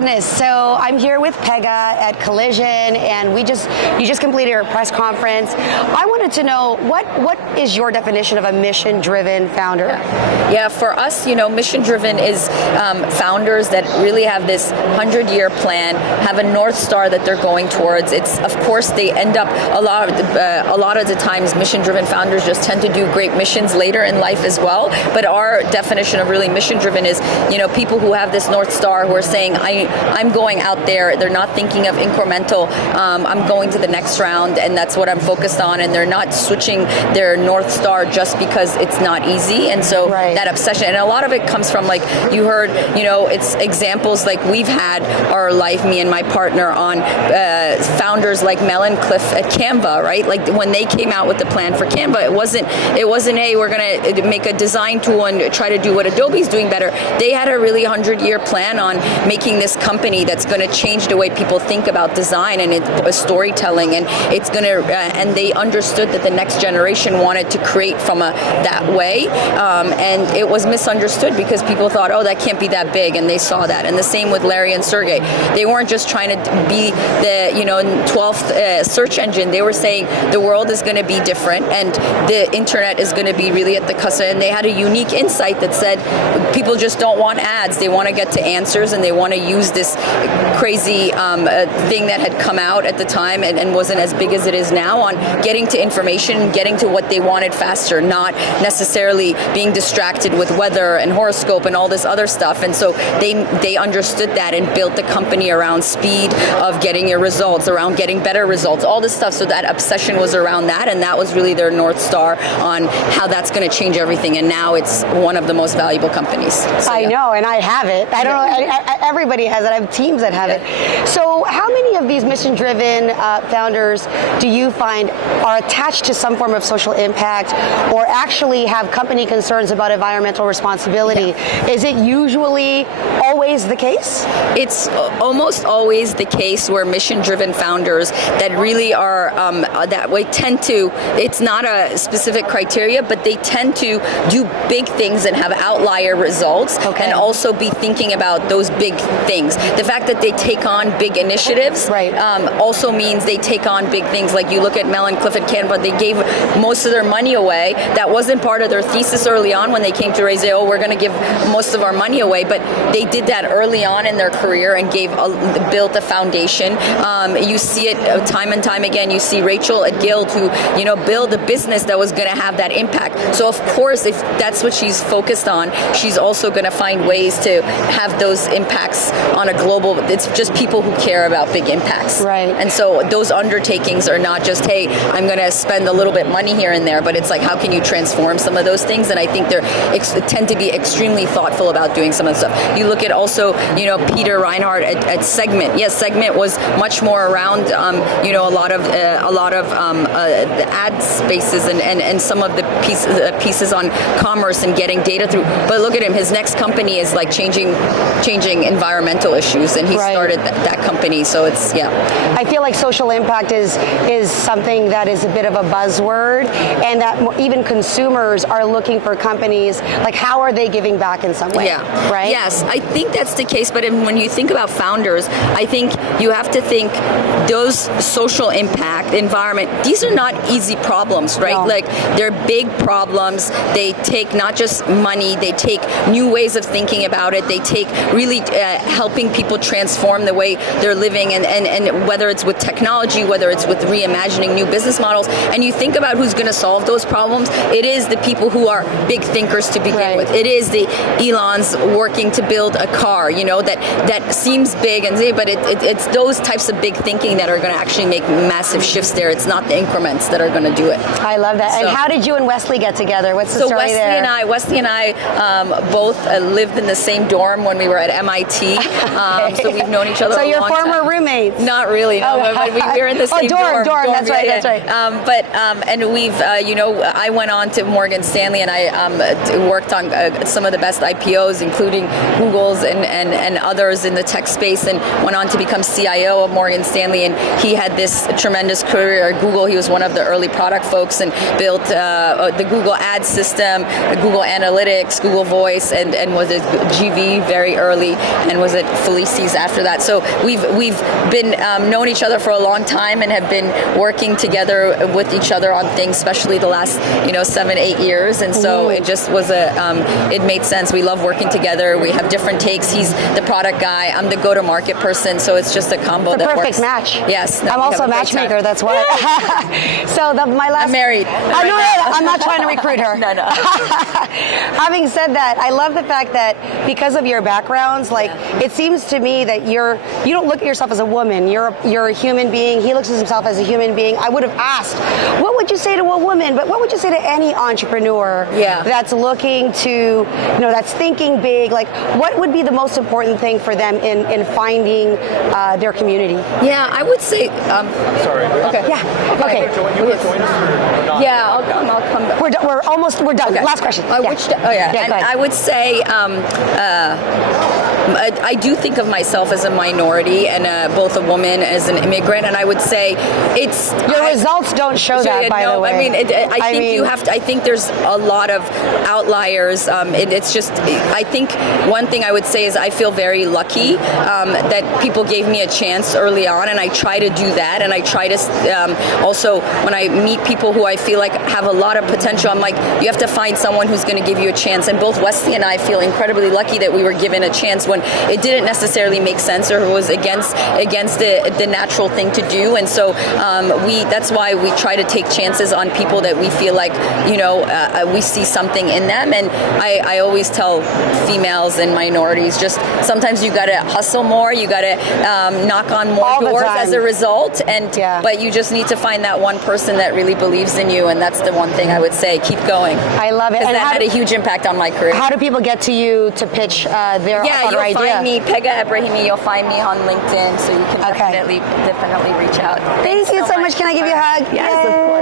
goodness. So I'm here with Pegah at Collision, and you just completed your press conference. I wanted to know what is your definition of a mission-driven founder? Yeah, for us, mission-driven is founders that really have this 100-year plan, have a North Star that they're going towards. It's, of course, they end up a lot of the times mission-driven founders just tend to do great missions later in life as well. But our definition of really mission-driven is, people who have this North Star, who are saying, I'm going out there. They're not thinking of incremental, I'm going to the next round, and that's what I'm focused on. And they're not switching their North Star just because it's not easy. And so that obsession, and a lot of it comes from, like you heard, it's examples like we've had our life, me and my partner, on founders like Mel and Cliff at Canva, right? Like when they came out with the plan for Canva, it wasn't, hey, we're going to make a design tool and try to do what Adobe's doing better. They had a really 100-year plan on making this company that's going to change the way people think about design and storytelling, and it's going to, and they understood that the next generation wanted to create from that way, and it was misunderstood because people thought, oh, that can't be that big, and they saw that. And the same with Larry and Sergey. They weren't just trying to be the 12th search engine. They were saying the world is going to be different, and the internet is going to be really at the cusp. And they had a unique insight that said people just don't want ads. They want to get to answers, and they want to use this crazy thing that had come out at the time and wasn't as big as it is now on getting to information, getting to what they wanted faster, not necessarily being distracted with weather and horoscope and all this other stuff. And so they understood that and built the company around speed of getting your results, around getting better results, all this stuff. So that obsession was around that, and that was really their North Star on how that's going to change everything. And now it's one of the most valuable companies. So, I know, and I have it. I don't know, everybody has it. I have teams that have it. So how many of these mission-driven founders do you find are attached to some form of social impact or actually have company concerns about environmental responsibility? Is it usually always the case? It's almost always the case where mission-driven founders that really are that way tend to, it's not a specific criteria, but they tend to do big things and have outlier results, and also be thinking about those big things. The fact that they take on big initiatives also means they take on big things. Like you look at Mel and Cliff at Canva, they gave most of their money away. That wasn't part of their thesis early on when they came to raise it. Oh, we're going to give most of our money away, but they did that early on in their career and built a foundation. You see it time and time again. You see Rachel at Guild who build a business that was going to have that impact. So of course, if that's what she's focused on, she's also going to find ways to have those impacts on a global. It's just people who care about big impacts. Right. And so those undertakings are not just, hey, I'm going to spend a little bit money here and there, but it's like, how can you transform some of those things? And I think they tend to be extremely thoughtful about doing some of the stuff. You look at also, Peter Reinhardt at Segment. Yes, Segment was much more around, a lot of the ad spaces and some of the pieces on commerce and getting data through. But look at him. His next company is like changing environmental issues, and he started that company. So it's I feel like social impact is something that is a bit of a buzzword, and that even consumers are looking for companies like, how are they giving back in some way? Yeah. Right. Yes, I think that's the case. But when you think about founders, I think you have to think those social impact, environment. These are not easy problems, right? No. Like they're big problems. They take not just money. They take new ways of thinking about it. They take really helping people transform the way they're living, and whether it's with technology, whether it's with reimagining new business models. And you think about who's going to solve those problems. It is the people who are big thinkers to begin with. It is the Elons working to build a car, that seems big, but it's those types of big thinking that are going to actually make massive shifts there. It's not the increments that are going to do it. I love that. And how did you and Wesley get together? What's the story there? Wesley and I both lived in the same dorm when we were at MIT. So we've known each other so a long time. So you're former roommates? Not really, no. But we were in the same dorm. That's right. And we've, I went on to Morgan Stanley, and I worked on some of the best IPOs, including Google's and others in the tech space, and went on to become CIO of Morgan Stanley. And he had this tremendous career at Google. He was one of the early product folks and built the Google ad system, Google Analytics, Google Voice, and was at GV very early, and was at Felices after that. So we've been known each other for a long time and have been working together with each other on things, especially the last 7-8 years. And so it just was it made sense. We love working together. We have different takes. He's the product guy. I'm the go-to-market person. So it's just a combo that works. Perfect match. Yes. No, I'm also a matchmaker. That's why. So my last. I'm married. I'm not trying to recruit her. No. Having said that, I love the fact that because of your backgrounds, like it seems to me that you don't look at yourself as a woman. You're a human being. He looks at himself as a human being. I would have asked, what would you say to a woman? But what would you say to any entrepreneur that's looking to, that's thinking big? Like, what would be the most important thing for them in finding their community? Yeah, I would say. Sorry. Okay. Yeah. Okay. You want to join us or not? Yeah, I'll come back. We're done. Okay. Last question. And I would say I do think of myself as a minority and both a woman as an immigrant, and I would say it's your results don't show that. By the way, I mean, I think you have to. I think there's a lot of outliers. It's just. I think one thing I would say is I feel very lucky that people gave me a chance early on, and I try to do that, and I try to also when I meet people who I feel like have a lot of potential, I'm like, you have to find someone who's going to give you a chance. And both Wesley and I feel incredibly lucky that we were given a chance when it didn't necessarily make sense or was against the natural thing to do. And so that's why we try to take chances on people that we feel like we see something in them. And I always tell females and minorities, just sometimes you got to hustle more, you got to knock on more doors as a result, but you just need to find that one person that really believes in you, and that's the one thing I would say, keep going. I love it. And that had a huge impact on my career. How do people get to you to pitch their idea? You'll find me, Pegah Ebrahimi, you'll find me on LinkedIn, so you can definitely reach out. Thank you so much. Can I give you a hug? Yes, of course.